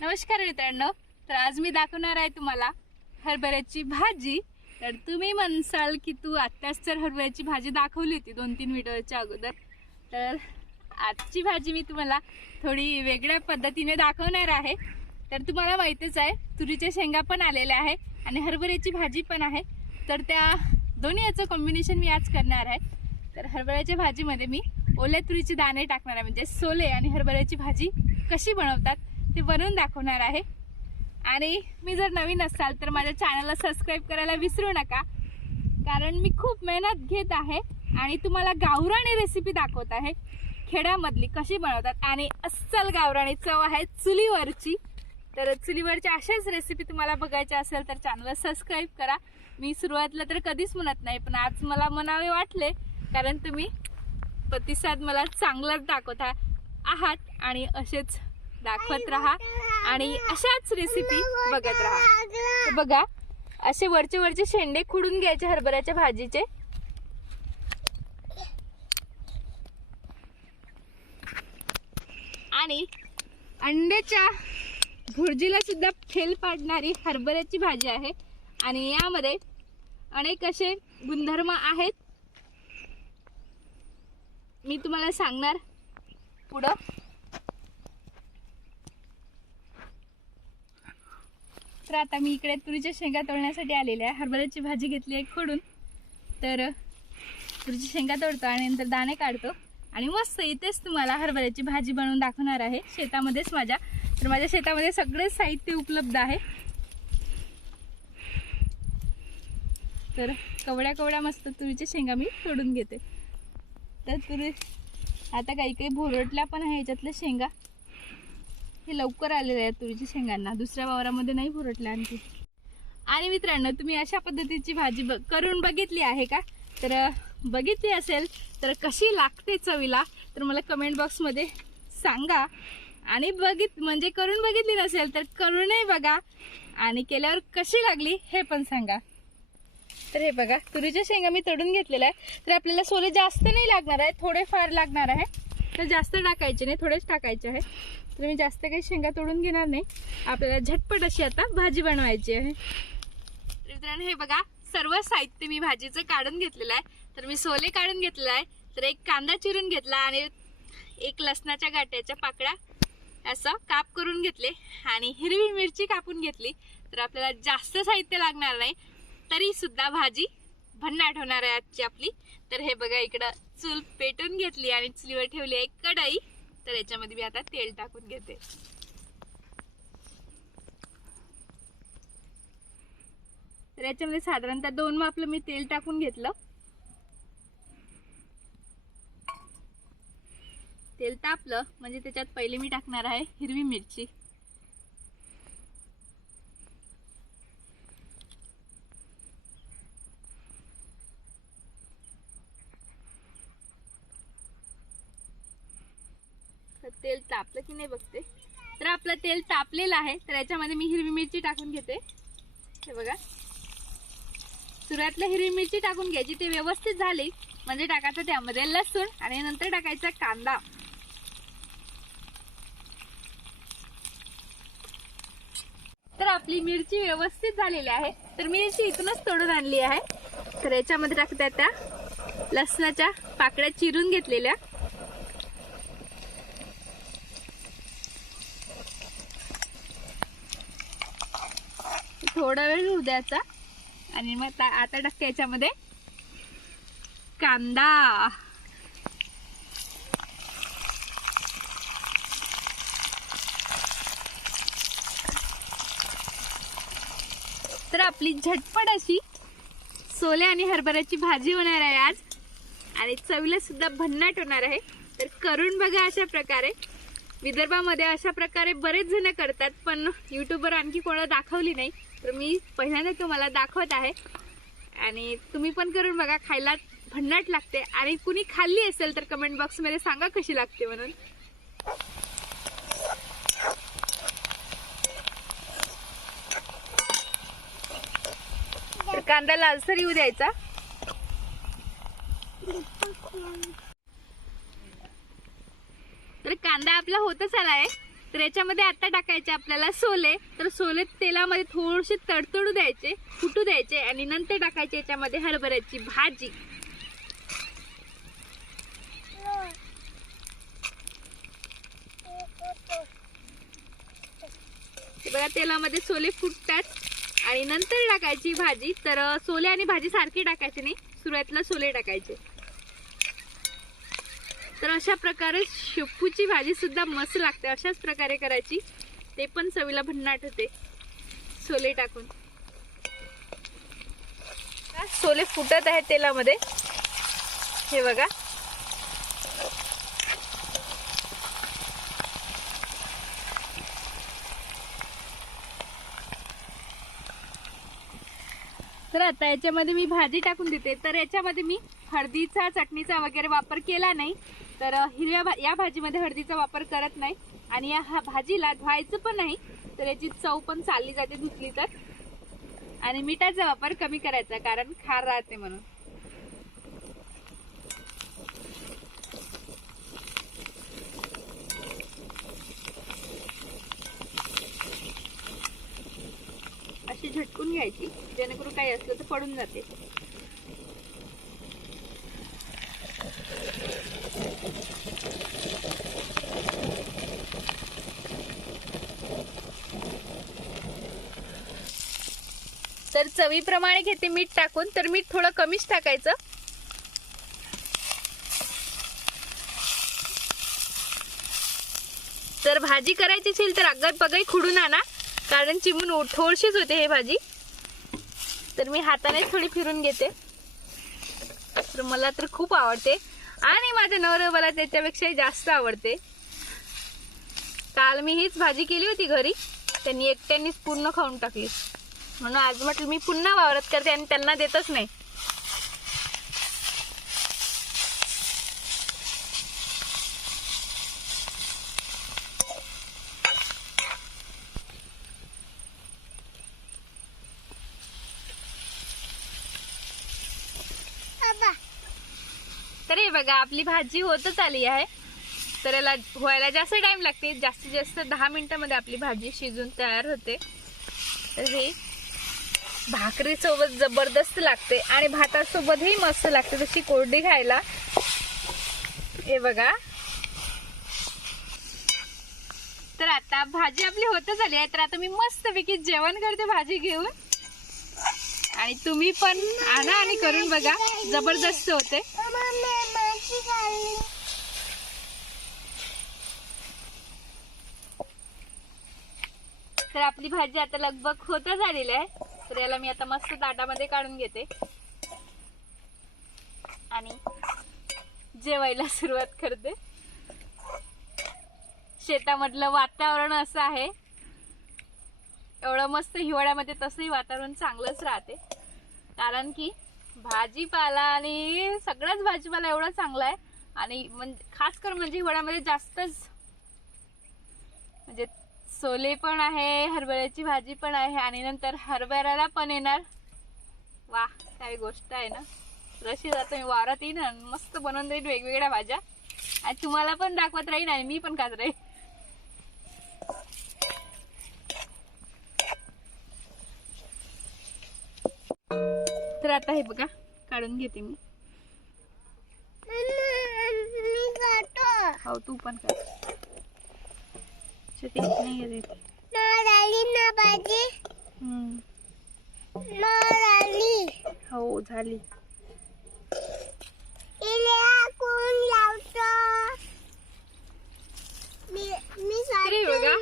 नमस्कार मित्रांनो. तर आज मी दाखवणार आहे तुम्हाला हरभऱ्याची भाजी. तर तुम्ही म्हणसाल की तू आत्ताच तर हरभऱ्याची भाजी दाखवली होती दोन तीन व्हिडिओच्या अगोदर. तर आजची भाजी मी तुम्हाला थोडी वेगळ्या पद्धतीने दाखवणार आहे. तर तुम्हाला माहितीच आहे तुरीच्या शेंगा पण आलेल्या आहे आणि हरभऱ्याची भाजी पण आहे. तर त्या दोन्ही याचं कॉम्बिनेशन मी आज करणार आहे. तर हरभऱ्याच्या भाजीमध्ये मी ओल्या तुरीचे दाणे टाकणार आहे. म्हणजे सोले आणि हरभऱ्याची भाजी कशी बनवतात ते बनवून दाखवणार आहे. आणि मी जर नवीन असाल तर माझ्या चॅनलला सबस्क्राईब करायला विसरू नका. कारण मी खूप मेहनत घेत आहे आणि तुम्हाला गावराणी रेसिपी दाखवत आहे. खेड्यामधली कशी बनवतात आणि अस्सल गावराणी चव आहे चुलीवरची. तर चुलीवरच्या अशाच रेसिपी तुम्हाला बघायच्या असेल तर चॅनलला सबस्क्राईब करा. मी सुरुवातीला तर कधीच म्हणत नाही पण आज मला म्हणावे वाटले कारण तुम्ही प्रतिसाद मला चांगलाच दाखवत आहात आणि असेच दाखवत राहा. आणि अशाच रेसिपी बघत राहा. बघा असे वरचे वरचे शेंडे खुडून घ्यायचे हरभऱ्याच्या भाजीचे. आणि अंड्याच्या भुर्जीला सुद्धा फेल पाडणारी हरभऱ्याची भाजी आहे. आणि यामध्ये अनेक असे गुणधर्म आहेत. मी तुम्हाला सांगणार पुढं. तर आता मी इकडे तुरीच्या शेंगा तळण्यासाठी आलेल्या आहे. हरभऱ्याची भाजी घेतली आहे खोडून. तर तुरीची शेंगा तोडतो आणि नंतर दाणे काढतो. आणि मस्त इथेच तुम्हाला हरभऱ्याची भाजी बनवून दाखवणार आहे. शेतामध्येच माझ्या. तर माझ्या शेतामध्ये सगळेच साहित्य उपलब्ध आहे. तर कवड्या कवड्या मस्त तुरीच्या शेंगा मी तोडून घेते. तर तुरी आता काही काही भोरटल्या पण आहे याच्यातल्या शेंगा. हे लवकर आलेले आहेत तुरीच्या शेंगांना. दुसऱ्या वावरामध्ये नाही भुरटल्या आणखी. आणि मित्रांनो तुम्ही अशा पद्धतीची भाजी ब करून बघितली आहे का? तर बघितली असेल तर कशी लागते चवीला तर मला कमेंट बॉक्समध्ये सांगा. आणि बघित म्हणजे करून बघितली नसेल तर करूनही बघा. आणि केल्यावर कशी लागली हे पण सांगा. तर हे बघा तुरीच्या शेंगा मी तडून घेतलेल्या आहे तर आपल्याला सोले जास्त नाही लागणार आहे थोडेफार लागणार आहे. तर जास्त टाकायचे नाही थोडेच टाकायचे आहे. तर मी जास्त काही शेंगा तोडून घेणार नाही. आपल्याला झटपट अशी आता भाजी बनवायची आहे. मित्रांनो हे बघा सर्व साहित्य मी भाजीचं काढून घेतलेलं आहे. तर मी सोले काढून घेतलेला आहे. तर एक कांदा चिरून घेतला आणि एक लसणाच्या गाट्याच्या पाकळ्या असं काप करून घेतले आणि हिरवी मिरची कापून घेतली. तर आपल्याला जास्त साहित्य लागणार नाही तरी सुद्धा भाजी भन्नाट होणार आहे आजची आपली. तर हे बघा इकडं चूल पेटून घेतली आणि चुलीवर ठेवली आहे कढई. तर याच्यामध्ये मी आता तेल टाकून घेते. तर याच्यामध्ये साधारणतः दोन मापलं मी तेल टाकून घेतलं. तेल तापलं म्हणजे त्याच्यात पहिले मी टाकणार आहे हिरवी मिरची. तेल तापलं की नाही बघते. तर आपलं तेल तापलेलं आहे तर याच्यामध्ये मी हिरवी मिरची टाकून घेते. हे बघा. सुरुवातला हिरवी मिरची टाकून घ्यायची ते व्यवस्थित झाली. म्हणजे टाकायचं त्यामध्ये लसूण आणि नंतर टाकायचा कांदा. तर आपली मिरची व्यवस्थित झालेली आहे. तर मिरची इथूनच तोडून आणली आहे. तर याच्यामध्ये टाकतात त्या लसणाच्या पाकळ्या चिरून घेतलेल्या. थोडा वेळ होऊ द्यायचा. आणि मग आता टाकते याच्यामध्ये. कांदा. तर आपली झटपट अशी सोले आणि हरभऱ्याची भाजी होणार आहे आज. आणि चवीला सुद्धा भन्नाट होणार आहे. तर करून बघा अशा प्रकारे. विदर्भामध्ये अशा प्रकारे बरेच जण करतात पण यूट्यूबवर आणखी कोणाला दाखवली नाही. तर मी पहिल्यांदा तुम्हाला दाखवत आहे. आणि तुम्ही पण करून बघा खायला भन्नाट लागते. आणि कुणी खाल्ली असेल तर कमेंट बॉक्समध्ये सांगा कशी लागते म्हणून. तर कांदा लालसर येऊ द्यायचा. तर कांदा आपला होतच आला आहे तर याच्यामध्ये आता टाकायचे आपल्याला सोले. तर सोले तेलामध्ये थोडेसे तडतडू द्यायचे फुटू द्यायचे आणि नंतर टाकायचे याच्यामध्ये हरभऱ्याची भाजी. बघा तेलामध्ये सोले फुटतात आणि नंतर टाकायची भाजी. तर सोले आणि भाजी सारखी टाकायची नाही सुरुवातीला सोले टाकायचे. तर अशा प्रकारे शेपूची भाजीसुद्धा मस्त लागते. अशाच प्रकारे करायची. ते पण चवीला भन्नाट होते. सोले टाकून. सोले फुटत आहेत तेलामध्ये. हे बघा. तर आता याच्यामध्ये मी भाजी टाकून देते. तर याच्यामध्ये मी हळदीचा चटणीचा वगैरे वापर केला नाही. तर हिरव्या भा या भाजीमध्ये हळदीचा वापर करत नाही. आणि या हा भाजीला धुवायचं पण नाही तर याची चव पण चालली जाते धुतली तर. आणि मिठाचा वापर कमी करायचा कारण खार राहते म्हणून. अशी झटकून घ्यायची जेणेकरून काही असलं तर पडून जाते. चवीप्रमाणे घेते मीठ टाकून. तर मीठ थोडं कमीच टाकायचं. तर भाजी करायची असेल तर अगद बगाई खुडून आणा कारण चिमून थोडशीच थोडीशीच होते हे भाजी. तर मी हाताने थोडी फिरून घेते. तर मला तर खूप आवडते. आणि माझ्या नवऱ्या मला त्याच्यापेक्षाही जास्त आवडते. काल मी हीच भाजी केली होती घरी. त्यांनी एकट्यानीच पूर्ण खाऊन टाकली. म्हणून आज म्हटलं मी पुन्हा वावरत करते आणि त्यांना देतच नाही. तर हे बघा आपली भाजी होतच आली आहे. तर याला व्हायला जास्त टाइम लागते. जास्तीत जास्त दहा मिनिटामध्ये आपली भाजी शिजून तयार होते. तर हे भाकरी सोबत जबरदस्त लागते आणि भातासोबतही मस्त लागते तशी कोरडी खायला. हे बघा. तर आता भाजी आपली होतच झाली आहे तर आता मी मस्त पैकी जेवण करते भाजी घेऊन. आणि तुम्ही पण आणा आणि करून बघा. जबरदस्त होते. तर आपली भाजी आता लगभग होत झालेली आहे. तर याला मी आता मस्त ताटामध्ये काढून घेते. आणि जेवायला सुरुवात करते. शेतामधलं वातावरण असं आहे. एवढं मस्त हिवाळ्यामध्ये तसंही वातावरण चांगलंच राहते. कारण की भाजीपाला आणि सगळाच भाजीपाला एवढा चांगला आहे. आणि म्हणजे खास कर म्हणजे हिवाळ्यामध्ये जास्तच म्हणजे सोले पण आहे हरभऱ्याची भाजी पण आहे आणि नंतर हरभऱ्याला पण येणार. वा काय गोष्ट आहे ना. रशी जातो मी वावरात येईन मस्त बनवून देईन वेगवेगळ्या भाज्या. आणि तुम्हाला पण दाखवत राहीन आणि मी पण खात राहीन. तर आता हे बघा काढून घेते मी. हो तू पण कर येत. हो झाली. बघा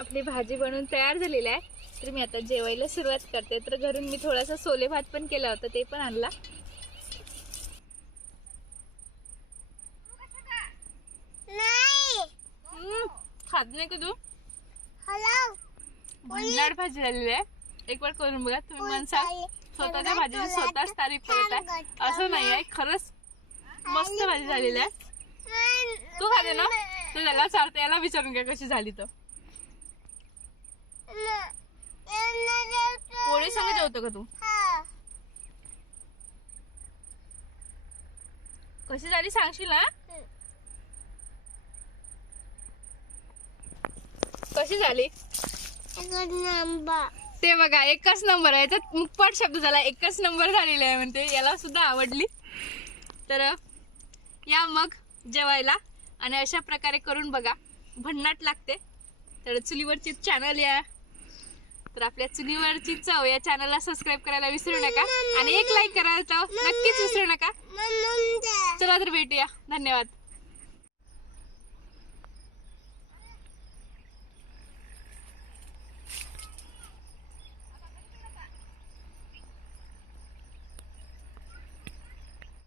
आपली भाजी बनवून तयार झालेली आहे. तर मी आता जेवायला सुरुवात करते. तर घरून मी थोडासा सोले भात पण केला होता ते पण आणला. हम्म, खात नाही का तू? भन्नाट भाजी झालेली आहे. एक बार करून बघा तुम्ही म्हणसाल स्वतःच्या भाजीची स्वतःच तारीफ करत आहे. असं नाही आहे खरंच मस्त भाजी झालेली आहे. तू खाते ना. तर त्याला चालतं याला विचारून घ्या कशी झाली तर. पोळी संग जेवतो का तू? कशी झाली सांगशील ना कशी झाली? ते बघा एकच नंबर आहे. याच्यात मुखपाट शब्द झाला. एकच नंबर झालेला आहे म्हणते. याला सुद्धा आवडली. तर या मग जेवायला आणि अशा प्रकारे करून बघा. भन्नाट लागते. तर चुलीवरची चॅनल या. तर आपल्या चुलीवरची चव या चॅनलला सबस्क्राईब करायला विसरू नका. आणि एक लाईक करायला नक्कीच विसरू नका. चला तर भेटूया. धन्यवाद.